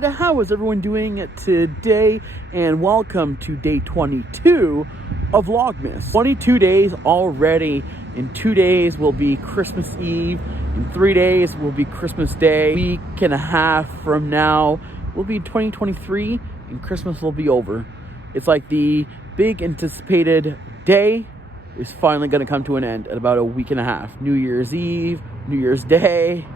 right, how is everyone doing today? And welcome to day 22 of VLOGMAS. 22 days already. In 2 days will be Christmas Eve. In 3 days will be Christmas Day. A week and a half from now will be 2023 and Christmas will be over. It's like the big anticipated day is finally going to come to an end in about a week and a half. New Year's Eve, New Year's Day.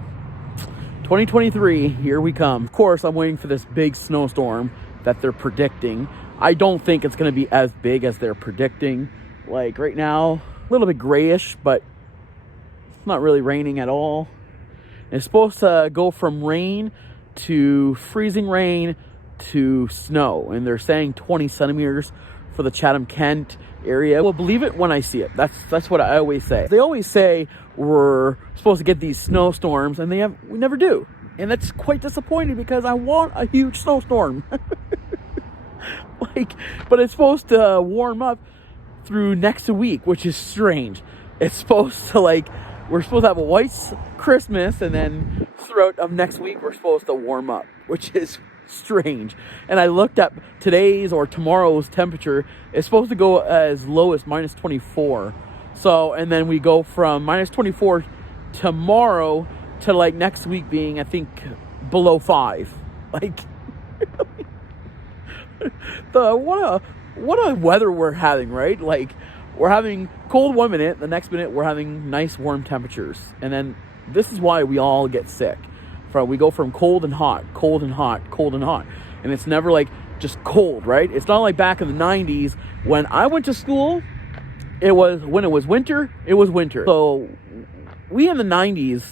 2023, here we come. Of course, I'm waiting for this big snowstorm that they're predicting. I don't think it's going to be as big as they're predicting. Like right now, a little bit grayish, but it's not really raining at all. And it's supposed to go from rain to freezing rain to snow. And they're saying 20 centimeters for the Chatham-Kent area. Well, believe it when I see it. That's what I always say. They always say we're supposed to get these snowstorms, and we never do. And that's quite disappointing because I want a huge snowstorm. But it's supposed to warm up through next week, which is strange. It's supposed to we're supposed to have a white Christmas, and then throughout of next week we're supposed to warm up, which is strange. And I looked up today's or tomorrow's temperature. It's supposed to go as low as minus 24. So, and then we go from minus 24 tomorrow to next week being, I think, below 5. What a weather we're having, right? We're having cold 1 minute, the next minute we're having nice warm temperatures. And then this is why we all get sick. We go from cold and hot, cold and hot, cold and hot. And it's never just cold, right? It's not like back in the 90s when I went to school, when it was winter, it was winter. So we in the 90s,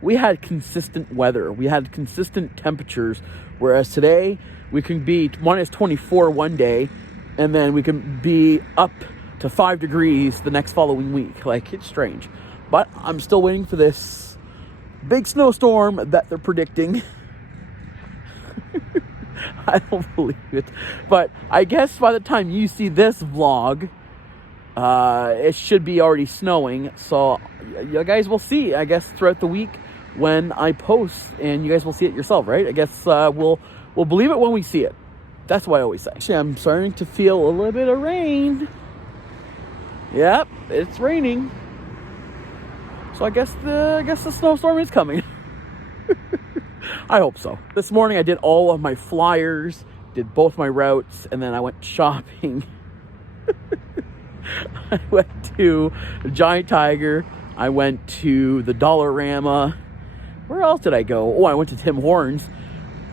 we had consistent weather. We had consistent temperatures. Whereas today, we can be minus 24 one day, and then we can be up to 5 degrees the next following week. It's strange. But I'm still waiting for this big snowstorm that they're predicting. I don't believe it. But I guess by the time you see this vlog, it should be already snowing. So you guys will see, I guess, throughout the week when I post, and you guys will see it yourself, right? I guess we'll believe it when we see it. That's what I always say. Actually, I'm starting to feel a little bit of rain. Yep, it's raining. So I guess the snowstorm is coming. I hope so. This morning I did all of my flyers, did both my routes, and then I went shopping. I went to Giant Tiger. I went to the Dollarama. Where else did I go? Oh, I went to Tim Hortons.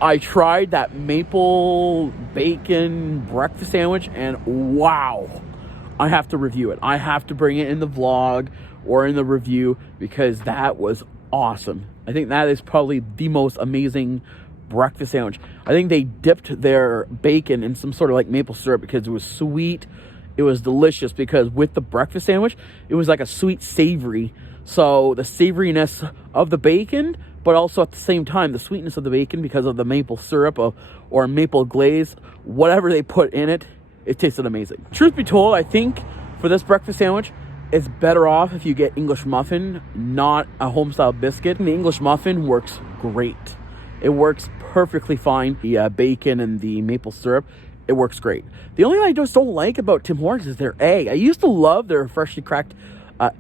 I tried that maple bacon breakfast sandwich, and wow, I have to review it. I have to bring it in the vlog or in the review because that was awesome. I think that is probably the most amazing breakfast sandwich. I think they dipped their bacon in some sort of maple syrup because it was sweet. It was delicious because with the breakfast sandwich, it was like a sweet savory. So the savoriness of the bacon, but also at the same time, the sweetness of the bacon because of the maple syrup or maple glaze, whatever they put in it, it tasted amazing. Truth be told, I think for this breakfast sandwich, it's better off if you get English muffin, not a home-style biscuit. The English muffin works great. It works perfectly fine. The bacon and the maple syrup, it works great. The only thing I just don't like about Tim Hortons is their egg. I used to love their freshly cracked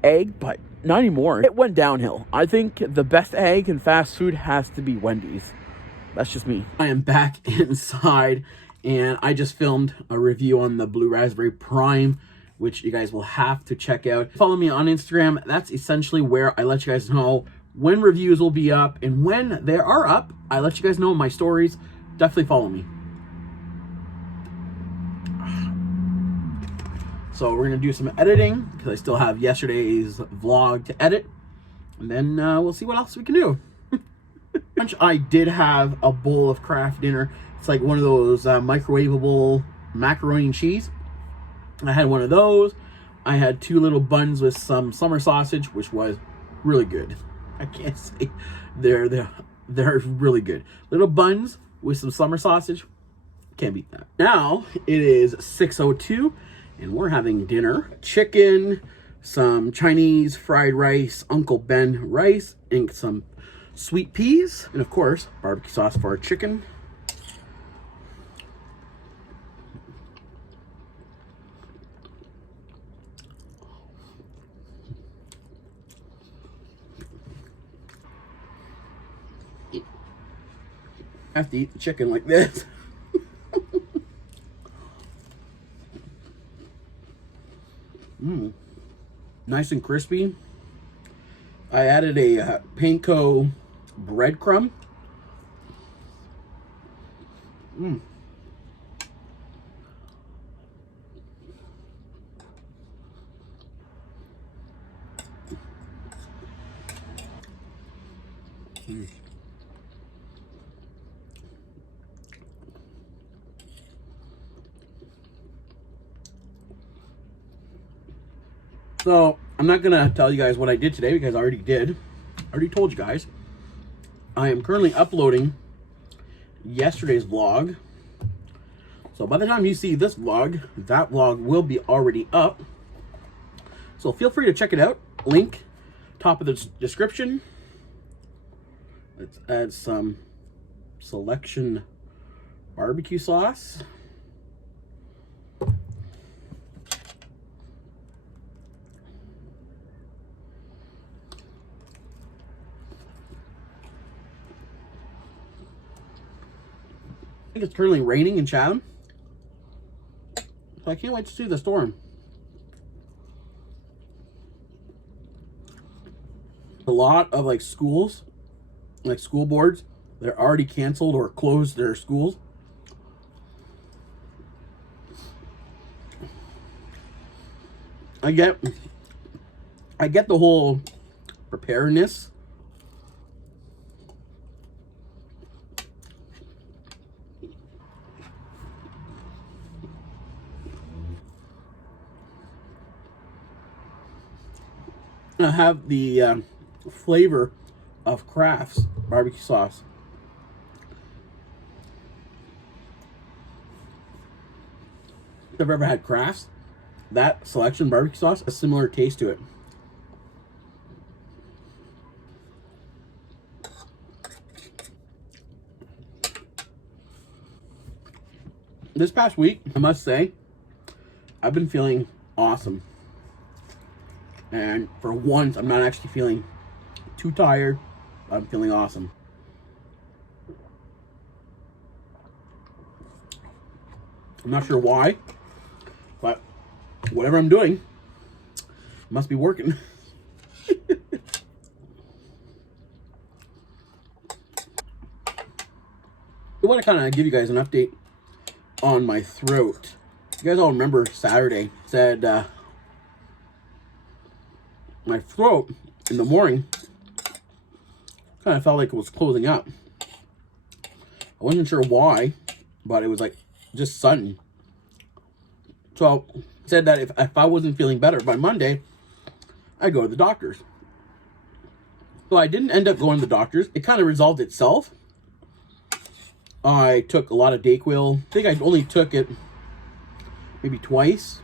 egg, but not anymore. It went downhill. I think the best egg in fast food has to be Wendy's. That's just me. I am back inside, and I just filmed a review on the Blue Raspberry Prime, which you guys will have to check out. Follow me on Instagram. That's essentially where I let you guys know when reviews will be up, and when they are up, I let you guys know in my stories. Definitely follow me. So we're gonna do some editing because I still have yesterday's vlog to edit, and then we'll see what else we can do. I did have a bowl of Kraft dinner. It's like one of those microwavable macaroni and cheese. I had one of those. I had 2 little buns with some summer sausage, which was really good. I can't say they're really good. Little buns with some summer sausage. Can't beat that. Now it is 6:02 and we're having dinner. Chicken, some Chinese fried rice, Uncle Ben rice, and some sweet peas, and of course barbecue sauce for our chicken. I have to eat the chicken like this. Nice and crispy. I added a panko breadcrumb. So, I'm not going to tell you guys what I did today because I already did. I already told you guys. I am currently uploading yesterday's vlog. So, by the time you see this vlog, that vlog will be already up. So, feel free to check it out. Link, top of the description. Let's add some selection barbecue sauce. I think it's currently raining in Chatham. So I can't wait to see the storm. A lot of like schools, like school boards, they're already canceled or closed their schools. I get the whole preparedness. I have the flavor of Kraft's barbecue sauce. If I've ever had Kraft's, that selection barbecue sauce, a similar taste to it. This past week, I must say, I've been feeling awesome. And for once, I'm not actually feeling too tired. I'm feeling awesome. I'm not sure why, but whatever I'm doing must be working. I want to kind of give you guys an update on my throat. You guys all remember Saturday said my throat in the morning kind of felt like it was closing up. I wasn't sure why, but it was like just sudden. So I said that if I wasn't feeling better by Monday, I'd go to the doctors. So I didn't end up going to the doctors. It kind of resolved itself. I took a lot of Dayquil. I think I only took it maybe twice.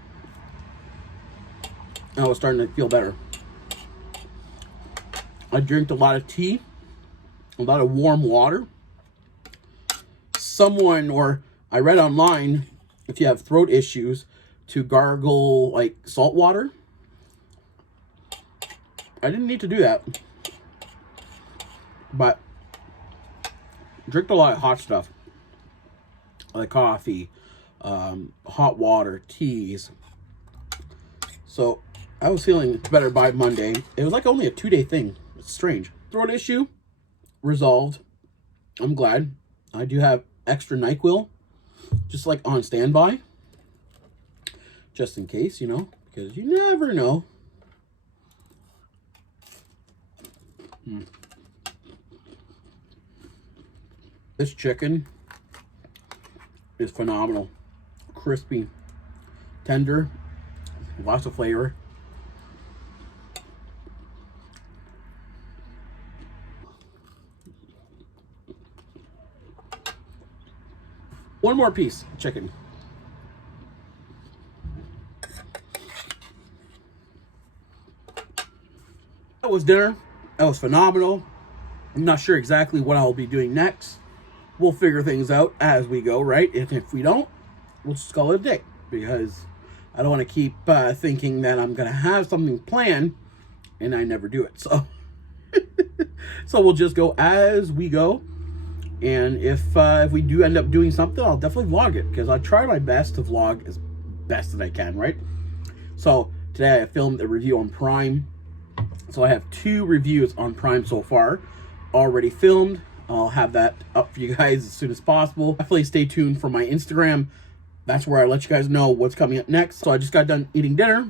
And I was starting to feel better. I drank a lot of tea, a lot of warm water. I read online, if you have throat issues, to gargle like salt water. I didn't need to do that, but drank a lot of hot stuff, like coffee, hot water, teas. So I was feeling better by Monday. It was like only a 2-day thing. It's strange. Throat issue resolved. I'm glad. I do have extra NyQuil, just like on standby, just in case, you know, because you never know. This chicken is phenomenal. Crispy, tender, lots of flavor. One more piece of chicken. That was dinner. That was phenomenal. I'm not sure exactly what I'll be doing next. We'll figure things out as we go, right? And if we don't, we'll just call it a day, because I don't want to keep thinking that I'm going to have something planned and I never do it. So, so we'll just go as we go. And if we do end up doing something, I'll definitely vlog it, because I try my best to vlog as best that I can, right? So today I filmed a review on Prime. So I have 2 reviews on Prime so far already filmed. I'll have that up for you guys as soon as possible. Definitely stay tuned for my Instagram. That's where I let you guys know what's coming up next. So I just got done eating dinner.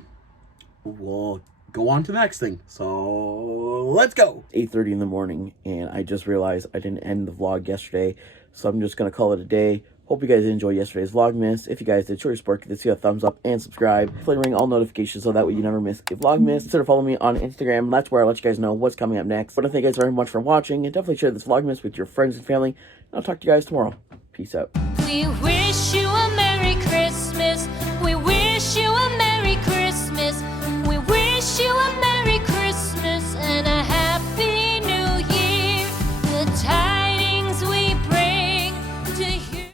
We'll go on to the next thing. So let's go. 8:30 in the morning, and I just realized I didn't end the vlog yesterday. So I'm just going to call it a day. Hope you guys did enjoy yesterday's Vlogmas. If you guys did, show your support. Give this video a thumbs up and subscribe. Definitely ring all notifications so that way you never miss a Vlogmas. Consider following me on Instagram. That's where I let you guys know what's coming up next. But I thank you guys very much for watching, and definitely share this Vlogmas with your friends and family. And I'll talk to you guys tomorrow. Peace out. We wish you a Merry